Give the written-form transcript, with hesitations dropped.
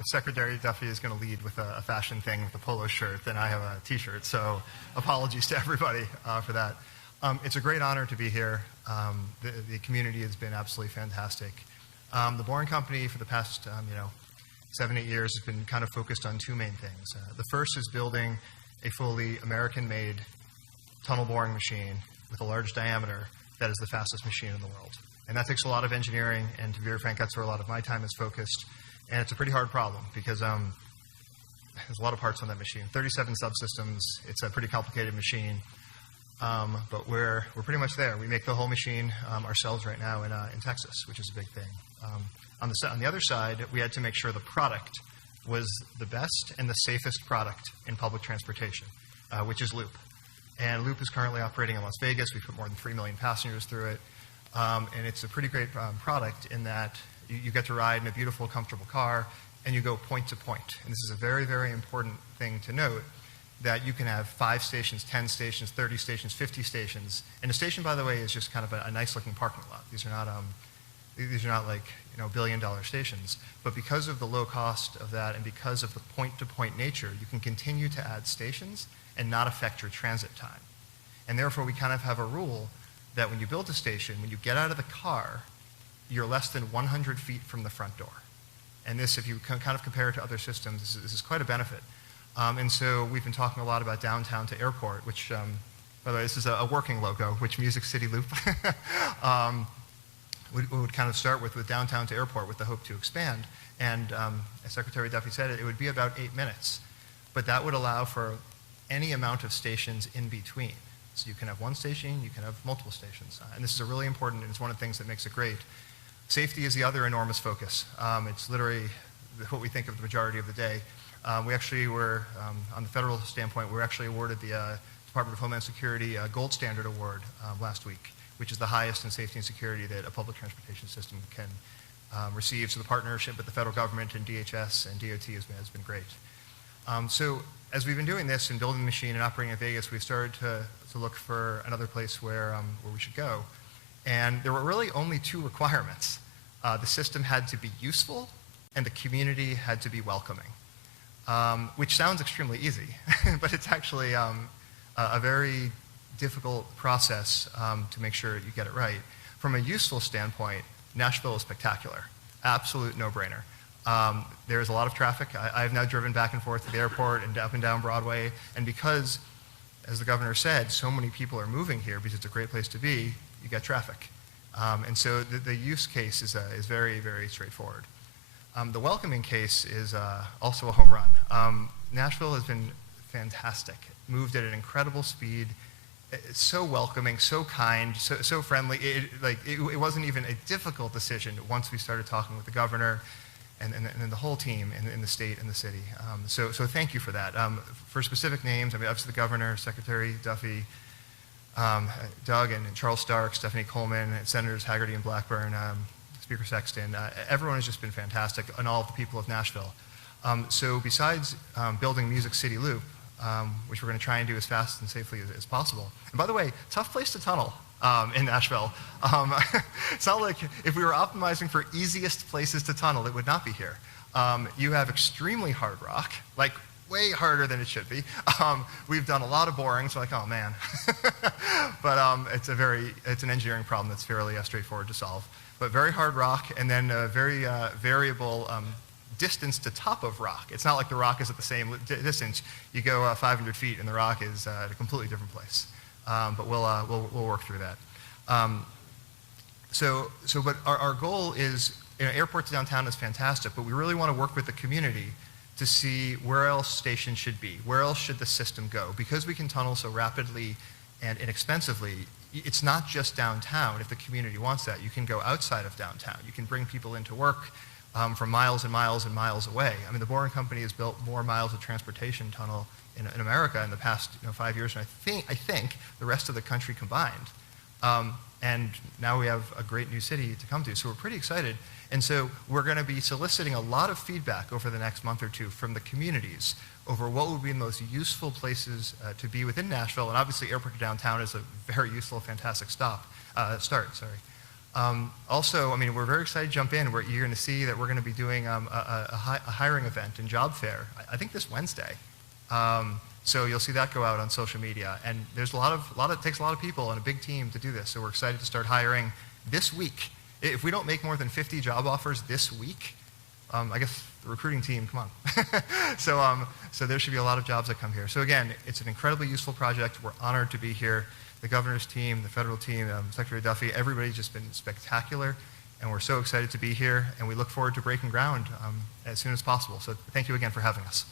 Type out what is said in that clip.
If Secretary Duffy is going to lead with a fashion thing with a polo shirt, then I have a t-shirt. So apologies to everybody for that. It's a great honor to be here. The community has been absolutely fantastic. The Boring Company for the past 7, 8 years has been kind of focused on two main things. The first is building a fully American-made tunnel boring machine with a large diameter that is the fastest machine in the world. And that takes a lot of engineering, and to be very frank, that's where a lot of my time is focused. And it's a pretty hard problem because there's a lot of parts on that machine. 37 subsystems. It's a pretty complicated machine. But we're pretty much there. We make the whole machine ourselves right now in Texas, which is a big thing. On the other side, we had to make sure the product was the best and the safest product in public transportation, which is Loop. And Loop is currently operating in Las Vegas. We put more than 3 million passengers through it. And it's a pretty great product in that you get to ride in a beautiful, comfortable car, and you go point to point. And this is a very, very important thing to note, that you can have 5 stations, 10 stations, 30 stations, 50 stations. And a station, by the way, is just kind of a nice-looking parking lot. These are not like billion-dollar stations. But because of the low cost of that and because of the point-to-point nature, you can continue to add stations and not affect your transit time. And therefore, we kind of have a rule that when you build a station, when you get out of the car, you're less than 100 feet from the front door. And this, if you kind of compare it to other systems, this is quite a benefit. And so we've been talking a lot about downtown to airport, which, by the way, this is a working logo, which Music City Loop would kind of start with downtown to airport with the hope to expand. And as Secretary Duffy said, it would be about 8 minutes. But that would allow for any amount of stations in between. So you can have one station, you can have multiple stations. And this is a really important, and it's one of the things that makes it great. Safety is the other enormous focus. It's literally what we think of the majority of the day. We actually were, on the federal standpoint, we were actually awarded the Department of Homeland Security Gold Standard Award last week, which is the highest in safety and security that a public transportation system can receive. So the partnership with the federal government and DHS and DOT has been great. So as we've been doing this and building the machine and operating in Vegas, we started to look for another place where we should go. And there were really only 2 requirements. The system had to be useful, and the community had to be welcoming, which sounds extremely easy, but it's actually a very difficult process to make sure you get it right. From a useful standpoint, Nashville is spectacular. Absolute no-brainer. There's a lot of traffic. I've now driven back and forth to the airport and up and down Broadway, and because, as the governor said, so many people are moving here because it's a great place to be, you get traffic. And so the use case is very, very straightforward. The welcoming case is also a home run. Nashville has been fantastic, moved at an incredible speed. It's so welcoming, so kind, so friendly. It wasn't even a difficult decision once we started talking with the governor and the whole team in the state and the city. So thank you for that. For specific names, obviously the governor, Secretary Duffy, Doug and Charles Stark, Stephanie Coleman, Senators Hagerty and Blackburn, Speaker Sexton, everyone has just been fantastic, and all of the people of Nashville. So besides building Music City Loop, which we're going to try and do as fast and safely as possible. And by the way, tough place to tunnel in Nashville. It's not like if we were optimizing for easiest places to tunnel, it would not be here. You have extremely hard rock, like way harder than it should be. We've done a lot of boring, so like, oh man. But it's an engineering problem that's fairly straightforward to solve. But very hard rock, and then very variable distance to top of rock. It's not like the rock is at the same distance. You go 500 feet, and the rock is at a completely different place. But we'll work through that. But our goal is, airport to downtown is fantastic, but we really want to work with the community to see where else stations should be, where else should the system go. Because we can tunnel so rapidly and inexpensively, it's not just downtown. If the community wants that, you can go outside of downtown. You can bring people into work from miles and miles and miles away. The Boring Company has built more miles of transportation tunnel in America in the past 5 years, and I think the rest of the country combined. And now we have a great new city to come to, so we're pretty excited. And so we're going to be soliciting a lot of feedback over the next month or 2 from the communities over what would be the most useful places to be within Nashville. And obviously, airport to downtown is a very useful, fantastic start. Also, I mean, we're very excited to jump in. You're going to see that we're going to be doing a hiring event and job fair, I think this Wednesday. So you'll see that go out on social media. And there's it takes a lot of people and a big team to do this. So we're excited to start hiring this week. If we don't make more than 50 job offers this week, I guess the recruiting team, come on. So there should be a lot of jobs that come here. So again, it's an incredibly useful project. We're honored to be here. The governor's team, the federal team, Secretary Duffy, everybody's just been spectacular. And we're so excited to be here. And we look forward to breaking ground as soon as possible. So thank you again for having us.